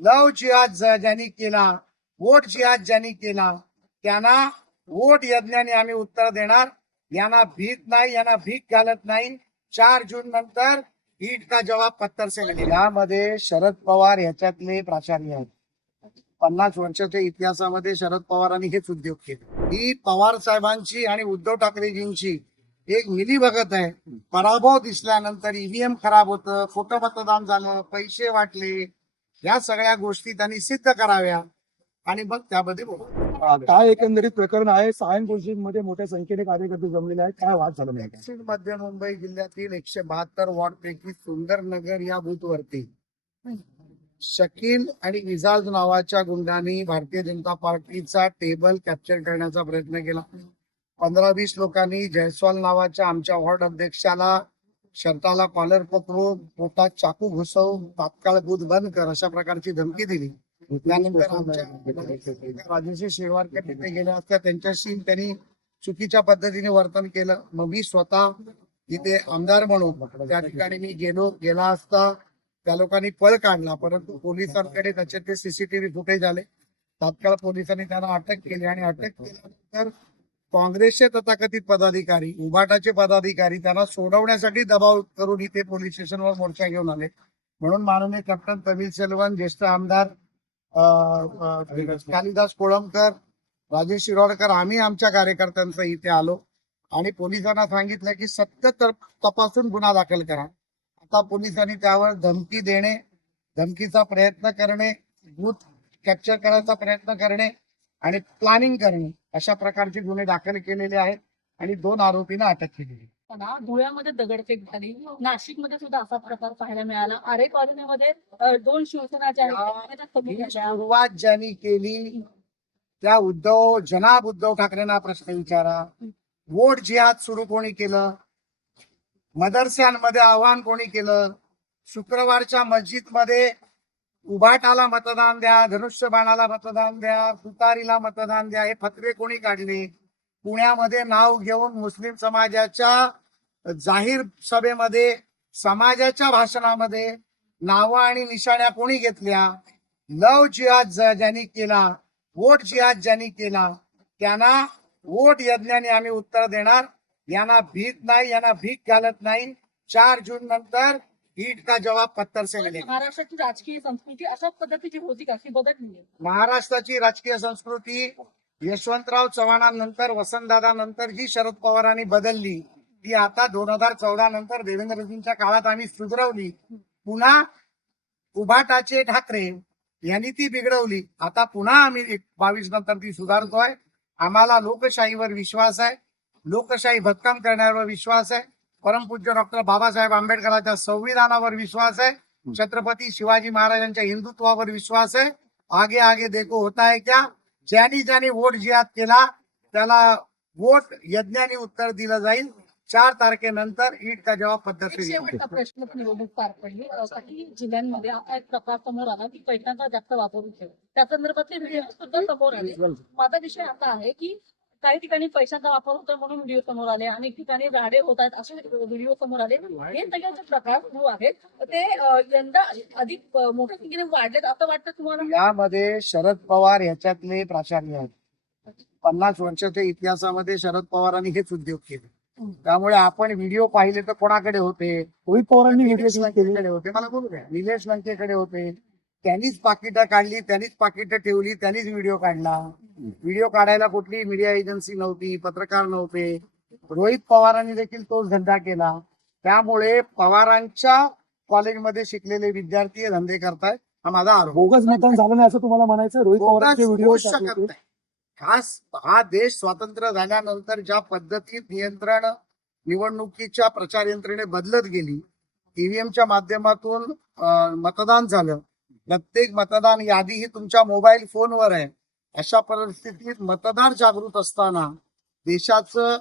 लव जिहाद ज्यांनी केला, वोट जिहाद ज्यांनी केला, त्यांना वोट यज्ञाने आम्ही उत्तर देणार. यांना भीत नाही, यांना भीक घालत नाही. 4 जून नंतर ईट का जवाब पत्थर से मिलेगा. यामध्ये शरद पवार ह्याच्यातले प्राचार्य आहेत. 50 वर्षाच्या इतिहासामध्ये शरद पवारांनी हेच उद्योग केले. ही पवार साहेबांची आणि उद्धव ठाकरेजींची एक मिलीभगत आहे. पराभव दिसल्यानंतर ईव्हीएम खराब होतं, खोटं मतदान झालं, पैसे वाटले, या सगळ्या गोष्टी त्यांनी सिद्ध कराव्या आणि मग त्यामध्ये बोलू. काय एकंदरीत प्रकरण आहे? सायन मध्ये मोठ्या संख्येने कार्यकर्ते जमलेले आहेत. काय वाद झाला नाही? दक्षिण मध्य मुंबई जिल्ह्यातील 172 वॉर्ड पैकी सुंदरनगर या बूथवरती शकील आणि इजाज नावाच्या गुंडांनी भारतीय जनता पार्टीचा टेबल कॅप्चर करण्याचा प्रयत्न केला. 15-20 लोकांनी जयस्वाल नावाच्या आमच्या वॉर्ड अध्यक्षाला शर्टाला कॉलर पकडून पोटात चाकू घुसवून तात्काळ बूथ बंद कर अशा प्रकारची धमकी दिली. त्यानंतर आमच्या राजेश शेवारकर तिथे गेल्या असता त्यांच्याशी त्यांनी चुकीच्या पद्धतीने वर्तन केलं. मग मी स्वतः तिथे आमदार म्हणून त्या ठिकाणी मी गेला असता त्या लोकांनी पळ काढला, परंतु पोलिसांकडे त्याचे ते सीसीटीव्ही फुटेज आले. तात्काळ पोलिसांनी त्यांना अटक केली आणि अटक केल्यानंतर काँग्रेसचे तथाकथित पदाधिकारी, उभाटाचे पदाधिकारी त्यांना सोडवण्यासाठी दबाव करून इथे पोलीस स्टेशनवर मोर्चा घेऊन आले. म्हणून माननीय कॅप्टन तमिल सेल्वन, ज्येष्ठ आमदार कालिदास कोळंबकर, राजेश शिरोडकर, आम्ही आमच्या कार्यकर्त्यांचा इथे आलो आणि पोलिसांना सांगितलं की सत्य तपासून गुन्हा दाखल करा. आता पोलिसांनी त्यावर धमकी देणे, धमकीचा प्रयत्न करणे, बूथ कॅप्चर करायचा प्रयत्न करणे आणि प्लॅनिंग करणे अशा प्रकारचे गुन्हे दाखल केलेले आहेत आणि 2 आरोपींना अटक केलेली. धुळ्यामध्ये दगडफेक झाली, नाशिकमध्ये सुद्धा असा प्रकार पाहायला मिळाला. आरे कॉलनीमध्ये 2 शिवसेना ज्या आहेत सुरुवात ज्यांनी केली त्या जनाब उद्धव ठाकरेंना प्रश्न विचारा. वोट जिहाद सुरू कोणी केलं? मदरस्यांमध्ये आव्हान कोणी केलं? शुक्रवारच्या मस्जिदमध्ये उभाटाला मतदान द्या, धनुष्यबाणाला मतदान द्या, तुतारीला मतदान द्या, हे फतवे कोणी काढले? पुण्यामध्ये नाव घेऊन मुस्लिम समाजाच्या जाहीर सभेमध्ये, समाजाच्या भाषणामध्ये नावं आणि निशाण्या कोणी घेतल्या? लव जिहाद ज्यांनी केला, वोट जिहाद ज्यांनी केला, त्यांना वोट यज्ञाने आम्ही उत्तर देणार. यांना भीत नाही, यांना भीक घालत नाही. 4 जून नंतर ईट का जवाब पत्थर से मिलेगा. महाराष्ट्राची राजकीय संस्कृती अशा पद्धतीची होती का? ती बदलली? महाराष्ट्राची राजकीय संस्कृती यशवंतराव चव्हाणांनंतर, वसंतदादानंतर जी शरद पवारांनी बदलली ती आता 2014 नंतर देवेंद्रजींच्या काळात आम्ही सुधरवली. पुन्हा उभाटाचे ठाकरे यांनी ती बिघडवली. आता पुन्हा आम्ही 22 नंतर ती सुधारतोय. आम्हाला लोकशाहीवर विश्वास आहे, लोकशाही भक्कम करण्यावर विश्वास आहे, परमपूज्य डॉक्टर बाबासाहेब आंबेडकरांच्या संविधानावर विश्वास आहे, छत्रपती शिवाजी महाराजांच्या हिंदुत्वावर विश्वास आहे. आगे आगे देखो होता है क्या. ज्यांनी वोट जिहाद केला त्याला वोट यज्ञाने उत्तर दिलं जाईल. 4 तारखेनंतर ईट का जवाब पद्धती. शेवटचा प्रश्न, निवडणूक पार पडली, काही जिल्ह्यांमध्ये आता एक प्रकार समोर आला की पैशांचा जास्त वापर होतो, त्या संदर्भातले व्हिडिओ सुद्धा समोर आले. माझा विषय असा आहे की काही ठिकाणी पैशांचा वापर होतो म्हणून व्हिडिओ समोर आले, अनेक ठिकाणी राडे होत आहेत असे व्हिडिओ समोर आले. हे सगळे जे प्रकार सुरू आहेत ते यंदा अधिक मोठ्या संख्येने वाढलेत असं वाटतं तुम्हाला? यामध्ये शरद पवार ह्याच्यातले प्राचार्य आहेत. 50 वर्षाच्या इतिहासामध्ये शरद पवारांनी हेच उद्योग केले. त्यामुळे आपण व्हिडिओ पाहिले तर कोणाकडे होते? रोहित पवारांनी निलेश लंकेकडे होते. मला बोलू द्या, निलेश लंकेकडे होते. त्यांनीच पाकिटं काढली, त्यांनीच पाकिटं ठेवली, त्यांनीच व्हिडिओ काढला. व्हिडिओ काढायला कुठली मीडिया एजन्सी नव्हती, पत्रकार नव्हते. रोहित पवारांनी देखील तोच धंदा केला. त्यामुळे पवारांच्या कॉलेजमध्ये शिकलेले विद्यार्थी हे धंदे करतायत हा माझा आरोप. बोगस मतदान झालं नाही असं तुम्हाला म्हणायचं? रोहित पवारांचे व्हिडिओ खास हा देश स्वातंत्र्य झाल्यानंतर ज्या पद्धतीत निवडणुकीच्या प्रचार यंत्रणे बदलत गेली, ईव्हीएमच्या माध्यमातून मतदान झालं, प्रत्येक मतदान यादी ही तुमच्या मोबाईल फोनवर आहे. अशा परिस्थितीत मतदार जागृत असताना, देशाचं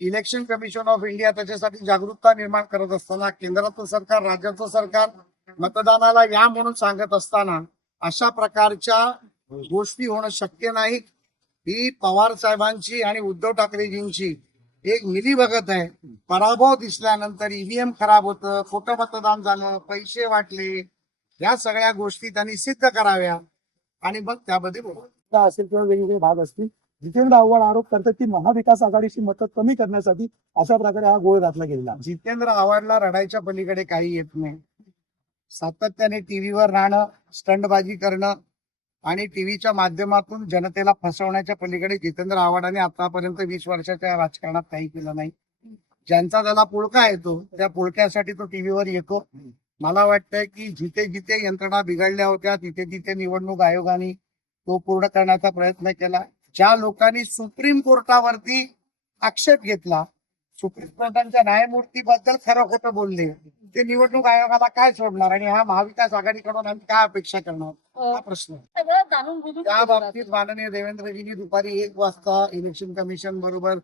इलेक्शन कमिशन ऑफ इंडिया त्याच्यासाठी जागरूकता निर्माण करत असताना, केंद्राचं सरकार, राज्याचं सरकार मतदानाला या म्हणून सांगत असताना अशा प्रकारच्या गोष्टी होणं शक्य नाही. ही पवार साहेबांची आणि उद्धव ठाकरेजींची एक मिलीभगत आहे. पराभव दिसल्यानंतर ईव्हीएम खराब होतं, खोटं मतदान झालं, पैसे वाटले, या सगळ्या गोष्टी त्यांनी सिद्ध कराव्या आणि मग त्यामध्ये बोलू. का असेल किंवा वेगवेगळे भाग असतील. जितेंद्र आव्हाड आरोप करतात की महाविकास आघाडीची मतं कमी करण्यासाठी अशा प्रकारे हा गोळ घातला गेलेला. जितेंद्र आव्हाडला रडायच्या पलीकडे काही येत नाही. सातत्याने टीव्हीवर राहणं, स्टंटबाजी करणं आणि टीव्हीच्या माध्यमातून जनतेला फसवण्याच्या पलीकडे जितेंद्र आव्हाडाने आतापर्यंत 20 वर्षाच्या राजकारणात काही केलं नाही. ज्यांचा त्याला पुळका येतो त्या पुळक्यासाठी तो टीव्हीवर येतो. मला वाटतंय की जिथे जिथे यंत्रणा बिघडल्या होत्या तिथे तिथे निवडणूक आयोगाने तो पूर्ण करण्याचा प्रयत्न केला. ज्या लोकांनी सुप्रीम कोर्टावरती आक्षेप घेतला, सुप्रीम कोर्टाच्या न्यायमूर्तीबद्दल खरं खोटं बोलले, ते निवडणूक आयोगाला काय सोडणार आणि हा महाविकास आघाडीकडून आम्ही काय अपेक्षा करणार हा प्रश्न आहे. सगळं जाणून बुजून त्या बाबतीत माननीय देवेंद्रजींनी दुपारी 1 वाजता इलेक्शन कमिशन बरोबर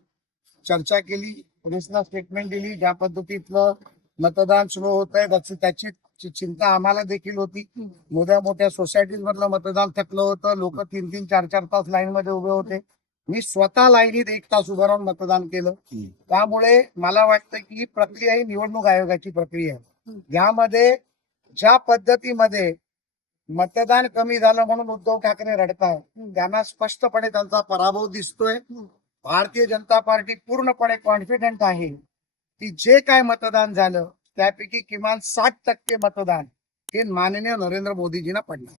चर्चा केली, पोलिसांना स्टेटमेंट दिली. ज्या पद्धतीतलं मतदान सुरू होत आहे त्याची चिंता आम्हाला देखील होती. मोठ्या सोसायटीज मधलं मतदान थकलं होतं. लोक 3-3, 4-4 तास लाईन मध्ये उभे होते. मी स्वतः लाईनीत 1 तास उभं राहून मतदान केलं. त्यामुळे मला वाटतं की ही प्रक्रिया ही निवडणूक आयोगाची प्रक्रिया आहे. यामध्ये ज्या पद्धतीमध्ये मतदान कमी झालं म्हणून उद्धव ठाकरे रडताय, त्यांना स्पष्टपणे त्यांचा पराभव दिसतोय. भारतीय जनता पार्टी पूर्णपणे कॉन्फिडंट आहे की जे काय मतदान झालं त्यापैकी किमान 60% मतदान हे माननीय नरेंद्र मोदीजींना पडलं.